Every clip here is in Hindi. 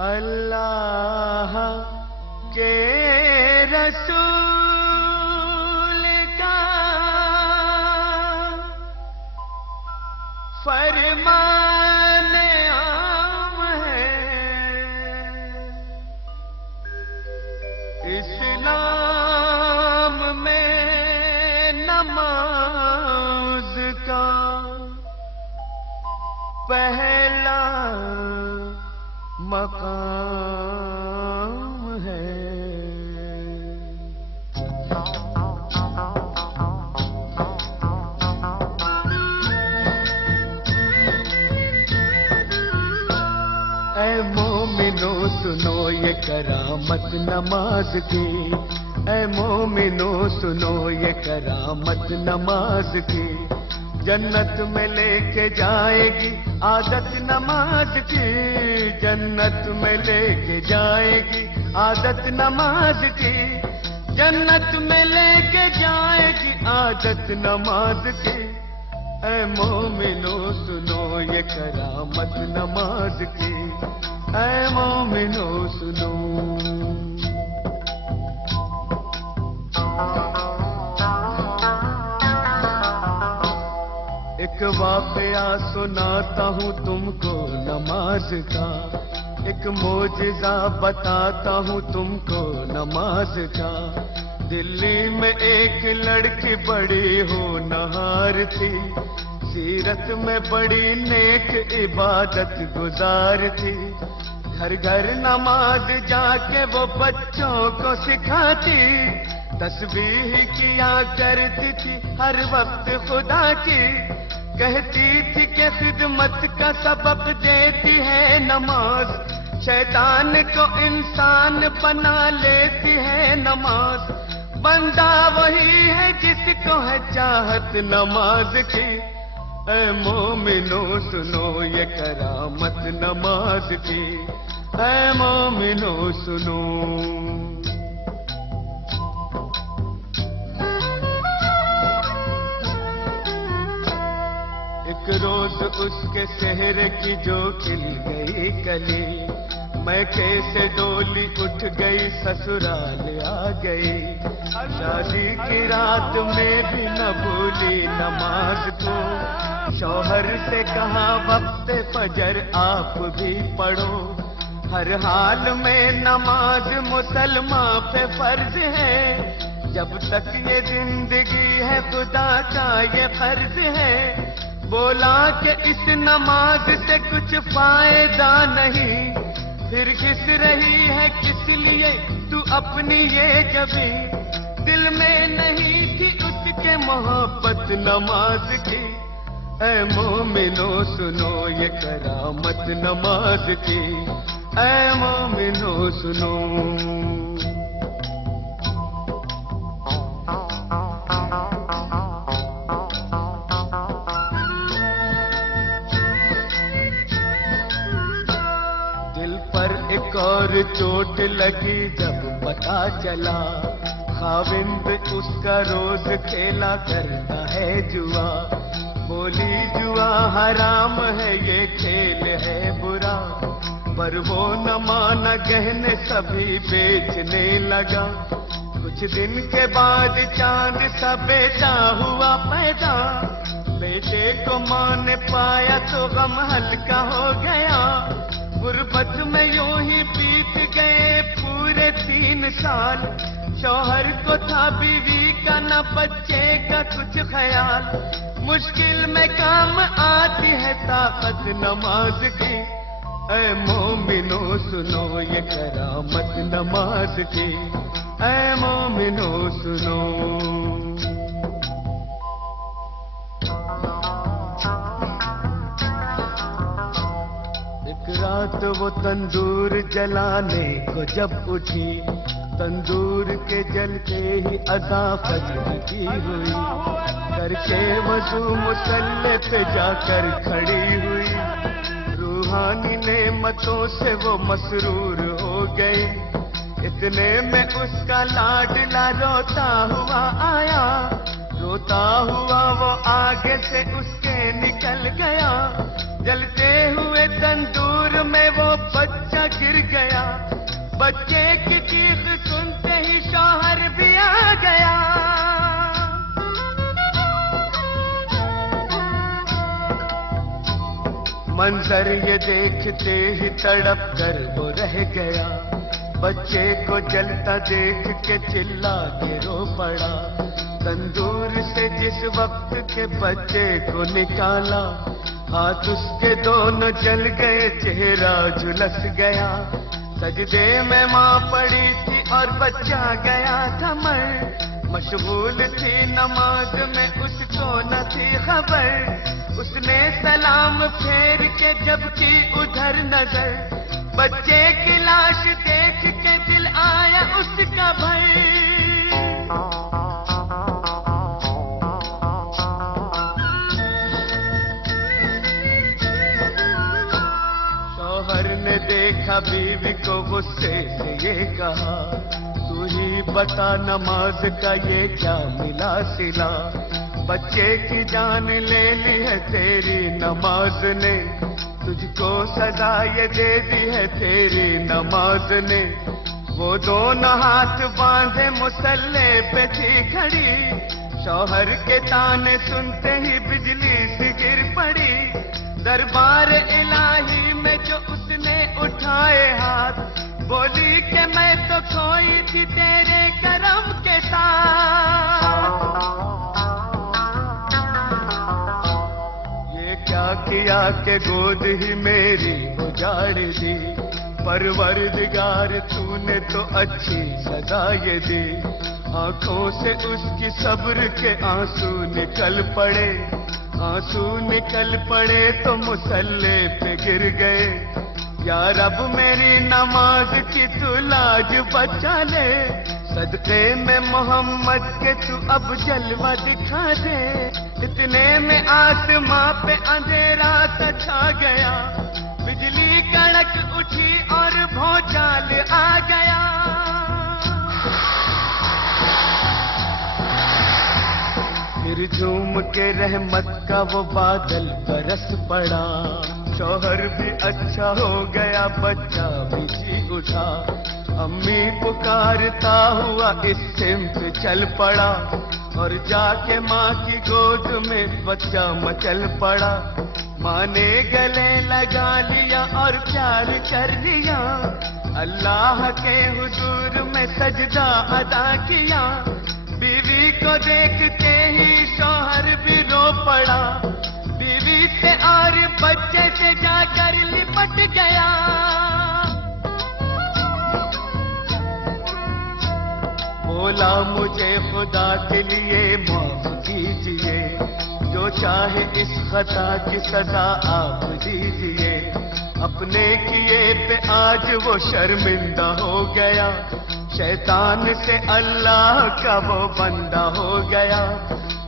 अल्लाह के रसूल का फरमान आम है, इस्लाम में नमाज का पहला मकाम है। ऐ मोमिनो सुनो ये करामत नमाज की, ऐ मोमिनो सुनो ये करामत नमाज की। जन्नत में लेके जाएगी आदत नमाज की, जन्नत में लेके जाएगी आदत नमाज की, जन्नत में लेके जाएगी आदत नमाज की। ऐ मोमिनो सुनो ये करामत नमाज की, ऐ मोमिनो सुनो। एक वाक़या सुनाता हूँ तुमको नमाज का, एक मोजिज़ा बताता हूँ तुमको नमाज का। दिल्ली में एक लड़की बड़ी होनहार थी, सीरत में बड़ी नेक इबादत गुजार थी। घर घर नमाज जाके वो बच्चों को सिखाती, तस्बीह किया करती थी हर वक्त खुदा की। कहती थी कि खिदमत का सबक देती है नमाज, शैतान को इंसान बना लेती है नमाज। बंदा वही है जिसको है चाहत नमाज की। ऐ मोमिनो सुनो ये करामत नमाज की, ऐ मोमिनो सुनो। एक रोज उसके सेहरे की जो खिल गई कली, मैं कैसे डोली उठ गई ससुराल आ गई। शादी की रात में भी न भूली नमाज को, शौहर से कहा वक्त फजर आप भी पढ़ो। हर हाल में नमाज मुसलमान पे फर्ज है, जब तक ये जिंदगी है खुदा का ये फर्ज है। बोला कि इस नमाज से कुछ फायदा नहीं, फिर किस रही है किस लिए तू अपनी ये कभी। दिल में नहीं थी उसके मोहब्बत नमाज की। ऐ मोमिनो सुनो ये करामत नमाज की, ऐ मोमिनो सुनो। एक और चोट लगी जब पता चला, खाविंद उसका रोज खेला करता है जुआ। बोली जुआ हराम है ये खेल है बुरा, पर वो न माना गहने सभी बेचने लगा। कुछ दिन के बाद चांद सा बेटा हुआ पैदा, बेटे को मां ने पाया तो गम हल्का हो गया। गुर्बत में यूं ही बीत गए पूरे 3 साल, शौहर को था बीवी का न बच्चे का कुछ ख्याल। मुश्किल में काम आती है ताकत नमाज की। ऐ मोमिनो सुनो ये करामत नमाज की, ऐ मोमिनो सुनो। रात वो तंदूर जलाने को जब उठी, तंदूर के जलते ही अज़ा फजर की हुई। करके वज़ू मुसल्ले पे जाकर खड़ी हुई, रूहानी नेमतों से वो मसरूर हो गई। इतने में उसका लाडला रोता हुआ आया, रोता हुआ वो आगे से उसके निकल गया। जलते हुए तंदूर में वो बच्चा गिर गया। गया। बच्चे की चीख सुनते ही शौहर भी आ गया। मंजर ये देखते ही तड़प कर वो रह गया। बच्चे को जलता देख के चिल्ला के रो पड़ा। तंदूर से जिस वक्त के बच्चे को निकाला, हाथ उसके दोनों जल गए, चेहरा झुलस गया। सजदे में माँ पड़ी थी और बच्चा गया था मर। मशगूल थी नमाज में, उसको न थी खबर। उसने सलाम फेर के जब की उधर नजर, बच्चे की लाश देख के दिल आया उसका भर। शौहर ने देखा बीवी को गुस्से से ये कहा, तू ही बता नमाज का ये क्या मिला सिला। बच्चे की जान ले ली है तेरी नमाज ने, तुझको सजा ये दे दी है तेरी नमाज ने। वो दोनों हाथ बांधे मुसल्ले पे थी खड़ी। शौहर के ताने सुनते ही बिजली सी गिर पड़ी। दरबार इलाही में जो उसने उठाए हाथ, बोली कि मैं तो खोई थी तेरे करम के साथ। ये क्या किया कि गोद ही मेरी उजाड़ दी। परवरदिगार तूने तो अच्छी सजा ये दी। आंखों से उसकी सब्र के आंसू निकल पड़े। आंसू निकल पड़े तो मुसल्ले पे गिर गए। या रब मेरी नमाज की तू लाज बचा ले। सदके में मोहम्मद के तू अब जलवा दिखा दे। इतने में आसमां पे अंधेरा सा छा गया। बिजली कड़क उठी और भौचाल आ गया। फिर झूम के रहमत का वो बादल बरस पड़ा। शौहर भी अच्छा हो गया, बच्चा भी जी उठा। अम्मी पुकारता हुआ इस सिमत चल पड़ा, और जाके माँ की गोद में बच्चा मचल पड़ा। माँ ने गले लगा लिया और प्यार कर लिया। अल्लाह के हुजूर में सजदा अदा किया। बीवी को देखते ही शौहर भी रो पड़ा। बीवी से और बच्चे से जाकर लिपट गया। बोला मुझे खुदा के लिए माफ कीजिए, जो चाहे इस खता की सजा आप दीजिए। अपने किए पे आज वो शर्मिंदा हो गया। शैतान से अल्लाह का वो बंदा हो गया।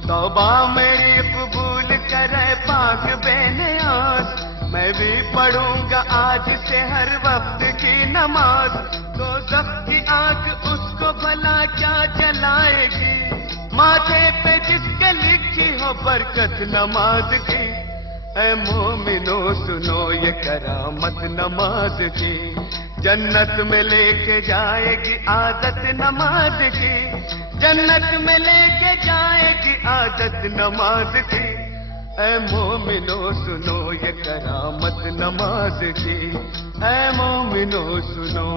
तौबा मेरी कबूल करे पाक बेनियाज। मैं भी पढ़ूंगा आज से हर वक्त की नमाज। दोज़ख की आग उसको भला क्या जलाएगी, माथे पे जिसके लिखी हो बरकत नमाज की। ऐ मोमिनो सुनो ये करामत नमाज की। जन्नत में लेके जाएगी आदत नमाज की। जन्नत में लेके जाएगी आदत नमाज की। ऐ मोमिनो सुनो ये करामत नमाज की। ऐ मोमिनो सुनो।